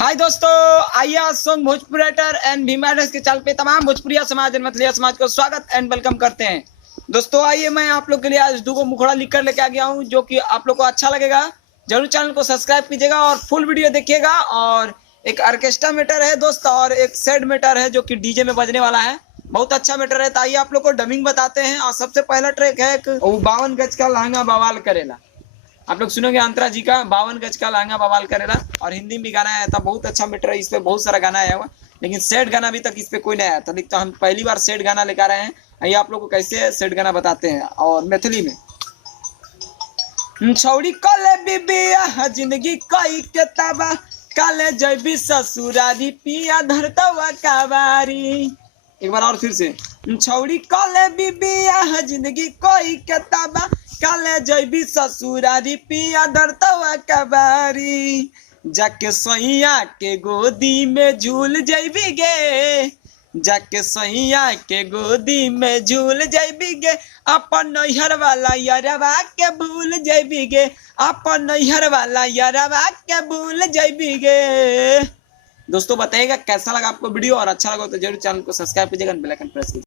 हाय दोस्तों, आइए आज song Bhojpuri writer and Bhima के चैनल पे तमाम भोजपुरिया समाज एंड मतलिया समाज को स्वागत एंड वेलकम करते हैं। दोस्तों आइए मैं आप लोग के लिए आज दो मुखड़ा लिख कर लेके आ गया हूँ जो कि आप लोग को अच्छा लगेगा। जरूर चैनल को सब्सक्राइब कीजिएगा और फुल वीडियो देखिएगा। और एक ऑर्केस्ट्रा मैटर है दोस्त और एक सैड मैटर है जो कि डीजे में बजने वाला है। बहुत अच्छा मैटर है। तो आइए आप लोग को डबिंग बताते हैं। और सबसे पहला ट्रैक है 52 गज का लहंगा बवाल करेला। आप लोग सुनोगे अंतरा जी का 52 गज का लहंगा बवाल करेला। और हिंदी में भी गाना आया था, बहुत अच्छा मैटर है। इस पे बहुत सारा गाना आया हुआ, लेकिन सैड गाना अभी तक इस पे कोई नहीं आया था। तो हम पहली बार सैड गाना लेकर आए हैं। आइए आप लोग को कैसे सैड गाना बताते हैं और मैथिली में। छौड़ी कले बिबिया जिंदगी कई के तबा काले जैबी ससुरारी पिया धरतवा कावारी। एक बार और फिर से। छौड़ी कले बिबिया जिंदगी कोई के तबा काले जैबी ससुरारी पिया धरतवा कावारी। जाके सैया के गोदी में झूल जैबी गे, जाके सैया के गोदी में झूल जैबी गे। अपन नैहर वाला यारवा के भूल जैबी गे, अपन नैहर वाला यारवा के भूल जैबी गे। दोस्तों बताइएगा कैसा लगा आपको वीडियो, और अच्छा लगा तो जरूर चैनल को सब्सक्राइब कीजिएगा, बेल आइकन प्रेस कीजिएगा।